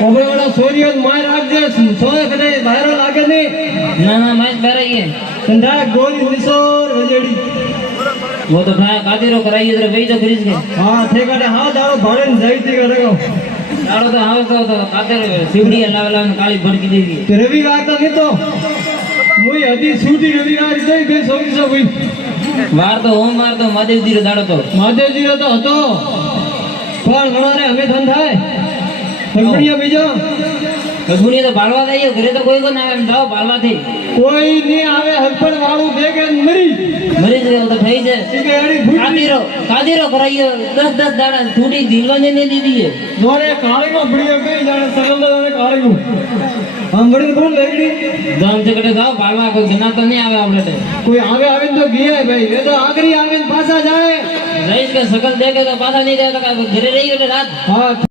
obey વાળા સોરિયો માર રાખજે સોય કદે બહાર લાગે ને ના ના માઈસ બહાર આઈએ સંધા ગોરી નિસોર વજેડી वो तो भाई कादिरो कराई इधर वही तो खरीद के हां ठेकाडे हां दारो भाड़े जाई ती करेगो दारो तो हाव तो कादिरो सिवड़ी लावला ने काली भड़की देगी ते रविवार तो नहीं तो मुई अभी छूटी रविवार जई बे सोई सो हुई वार तो होम वार तो महादेव जी रो दाड़ो तो महादेव जी रो तो હતો પણ ગણારે અમે ધન થાય સગુણિયા બીજો સગુણિયા તો બાળવા દઈએ ઘરે તો કોઈ કો ના આવે જાઓ બાળવા થી કોઈ ની આવે હલપણ વાળું દેગે મરી ગયો તો થઈ જાય કાદીરો કરાઈયો 10 દાડા છૂટી દિલવાને ને દીધી છે મોરે કાળીનો ભડિયો કઈ જાણે સગલ દાને કાળીનું આંબડી કોણ લેગડી ગામ से કડે જાઓ બાળવા કોઈ ગના તો નહીં આવે આપણે કોઈ આવે તો ગયે ભાઈ એ તો આખરી આવે પાછા જાય રહીશ કે સકલ દેખે તો પાછા નહીં જાય તો ઘરે રહી એટલે રાત હા